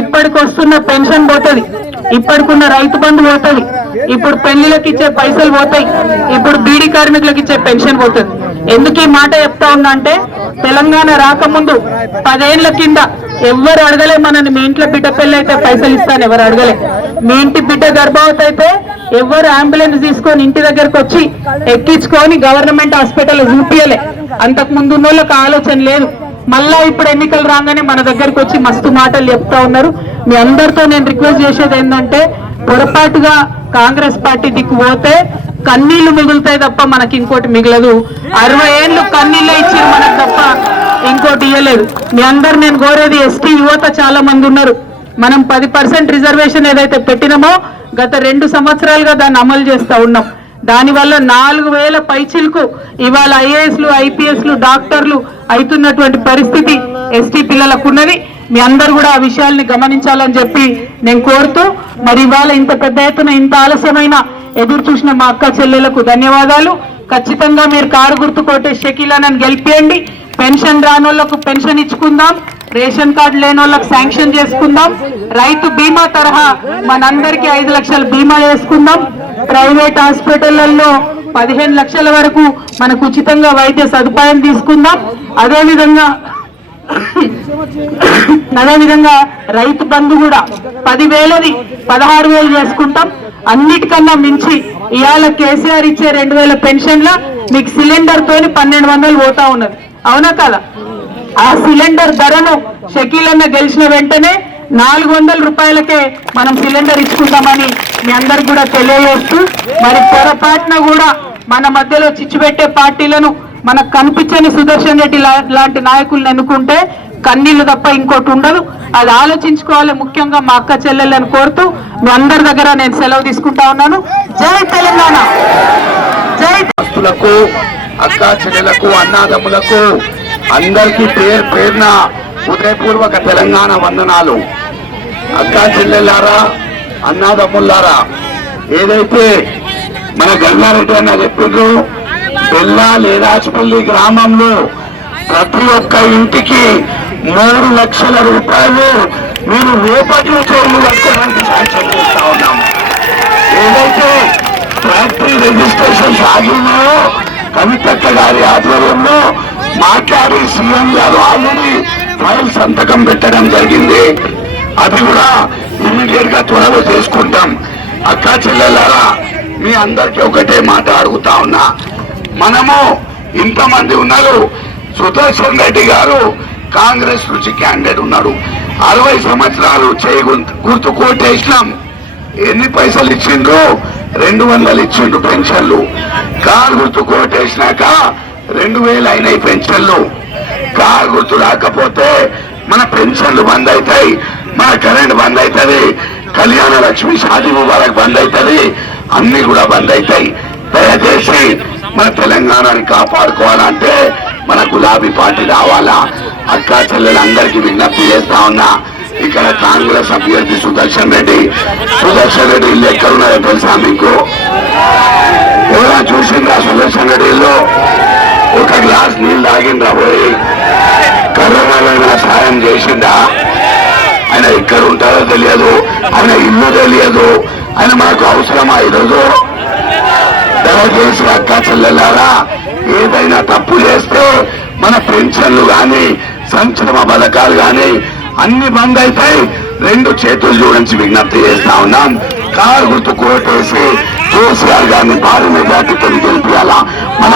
ఇప్పటికి వస్తున్న పెన్షన్ పోతుంది, ఇప్పటికున్న రైతు బంధు పోతుంది, ఇప్పుడు పెళ్లిళ్ళకి ఇచ్చే పైసలు పోతాయి, ఇప్పుడు బీడీ కార్మికులకు ఇచ్చే పెన్షన్ పోతుంది. ఎందుకు ఈ మాట చెప్తా ఉన్నా అంటే తెలంగాణ రాకముందు 10 ఏళ్ల కింద ఎవరు అడగలే మనని, మీ ఇంట్లో బిడ్డ పెళ్లి అయితే పైసలు ఇస్తాను ఎవరు అడగలే, మీ ఇంటి బిడ్డ గర్భవతి అయితే ఎవరు అంబులెన్స్ తీసుకొని ఇంటి దగ్గరకు వచ్చి ఎక్కించుకొని గవర్నమెంట్ హాస్పిటల్ చూపియలే. అంతకు ముందు ఉన్న వాళ్ళకి ఆలోచన లేదు. మళ్ళా ఇప్పుడు ఎన్నికలు రాగానే మన దగ్గరకు వచ్చి మస్తు మాటలు చెప్తా ఉన్నారు. మీ అందరితో నేను రిక్వెస్ట్ చేసేది ఏంటంటే పొరపాటుగా కాంగ్రెస్ పార్టీ దిక్కు పోతే కన్నీళ్లు మిగులుతాయి తప్ప మనకి ఇంకోటి మిగలదు. 60 ఏళ్ళు కన్నీళ్ళే ఇచ్చారు మనకు తప్ప ఇంకోటి ఇవ్వలేదు. మీ అందరు నేను కోరేది, ఎస్టీ యువత చాలా మంది ఉన్నారు, మనం 10% రిజర్వేషన్ ఏదైతే పెట్టినామో గత 2 సంవత్సరాలుగా దాన్ని అమలు చేస్తా ఉన్నాం. దానివల్ల 4000 పైచిలకు ఇవాళ ఐఏఎస్లు ఐపీఎస్లు డాక్టర్లు అవుతున్నటువంటి పరిస్థితి ఎస్టీ పిల్లలకు ఉన్నది. మీ అందరు కూడా ఆ విషయాల్ని గమనించాలని చెప్పి నేను కోరుతూ, మరి ఇవాళ ఇంత పెద్ద ఎత్తున ఇంత ఆలస్యమైన ఎదురు చూసిన మా అక్క చెల్లెలకు ధన్యవాదాలు. ఖచ్చితంగా మీరు కారు గుర్తు కొట్టే షకీలానని గెలిపియండి. పెన్షన్ రానోళ్లకు పెన్షన్ ఇచ్చుకుందాం, రేషన్ కార్డు లేని వాళ్ళకి శాంక్షన్ చేసుకుందాం, రైతు బీమా తరహా మనందరికీ 5 లక్షల బీమా చేసుకుందాం, ప్రైవేట్ హాస్పిటళ్లలో 15 లక్షల వరకు మనకు ఉచితంగా వైద్య సదుపాయం తీసుకుందాం. అదేవిధంగా రైతు బంధు కూడా 10,000ది 16,000 చేసుకుంటాం. అన్నిటికన్నా మించి ఇవాళ కేసీఆర్ ఇచ్చే 2,000 పెన్షన్ల మీకు సిలిండర్ తోని 1,200 పోతా ఉన్నది, అవునా కదా? ఆ సిలిండర్ ధరను షకీలన్న గెలిచిన వెంటనే 400 రూపాయలకే మనం సిలిండర్ ఇచ్చుకుంటామని మీ అందరికి కూడా తెలియజేస్తూ, మరి పొరపాటున కూడా మన మధ్యలో చిచ్చు పెట్టే పార్టీలను మనకు కనిపించని సుదర్శన్ రెడ్డి లాంటి నాయకులను ఎన్నుకుంటే కన్నీళ్లు తప్ప ఇంకోటి ఉండదు. అది ఆలోచించుకోవాలి. ముఖ్యంగా మా అక్క చెల్లెళ్ళని కోరుతూ మీ అందరి దగ్గర నేను సెలవు తీసుకుంటా ఉన్నాను. జై తెలంగాణ, జై. అక్క చెల్లెలకు, అన్నాదమ్ములకు అందరికీ పేరున హృదయపూర్వక తెలంగాణ వందనాలు. అక్క చెల్లెళ్ళారా, అన్నాదమ్ములారా, ఏదైతే మన గంగారెడ్డి అన్న చెప్పిండ్రు, బెల్లా లేరాజపల్లి గ్రామంలో ప్రతి ఒక్క ఇంటికి 3 లక్షల రూపాయలు మీరు రేపటి చోళ్ళు లక్షలకు శాంక్షన్ చేస్తా ఉన్నాం. ఏదైతే ఫ్యాక్టరీ రిజిస్ట్రేషన్ సాగిందో కవితక్క గారి ఆధ్వర్యంలో మాట్లాడి సీఎం గారు ఆల్రెడీ ఫైల్ సంతకం పెట్టడం జరిగింది. అది కూడా ఇమీడియట్ గా త్వరలో చేసుకుంటాం. అక్క చెల్లెలారా, మీ అందరికీ ఒకటే మాట అడుగుతా ఉన్నా. మనము ఇంతమంది ఉన్నారు. సుదర్శన్ రెడ్డి గారు కాంగ్రెస్ నుంచి క్యాండిడేట్ ఉన్నాడు. 60 సంవత్సరాలు చేయి గుర్తు కోటేసినాం. ఎన్ని పైసలు ఇచ్చిండ్రు? 200 ఇచ్చిండ్రు పెన్షన్లు. కారు గుర్తు కోటేసినాక 2000 అయినాయి పెన్షన్లు. కారు గుర్తు రాకపోతే మన పెన్షన్లు బంద్ అవుతాయి, మన కరెంట్ బంద్ అవుతుంది, కళ్యాణ లక్ష్మి షాదీ ముబారక్ బంద్ అవుతుంది, అన్ని కూడా బంద్ అవుతాయి. దయచేసి మన తెలంగాణని కాపాడుకోవాలంటే మన గులాబీ పార్టీ రావాలా. అక్క చెల్లెలందరికీ విజ్ఞప్తి చేస్తా ఉన్నా. ఇక్కడ కాంగ్రెస్ అభ్యర్థి సుదర్శన్ రెడ్డి ఇల్లు ఎక్కడున్నారో తెలుసా మీకు? ఎవరైనా చూసిందా సుదర్శన్ రెడ్డి ఇల్లు? ఒక గ్లాస్ నీళ్ళు తాగిండ్రా పోయి? కరోనాలో సాయం చేసిందా? ఆయన ఎక్కడ ఉంటారో తెలియదు, ఆయన ఇల్లు తెలియదు, ఆయన మనకు అవసరమా ఈరోజు? దయచేసి అక్క చెల్లెలారా, ఏదైనా తప్పు చేస్తే మన పెన్షన్లు గాని సంక్షేమ పథకాలు గాని అన్ని బంద్ అవుతాయి. 2 చేతులు జోడించి విజ్ఞప్తి చేస్తా ఉన్నాం. కారు గుర్తు కోటేసి కేసీఆర్ గారిని భారీ మెజార్టీతో గెలిపియాలా. మన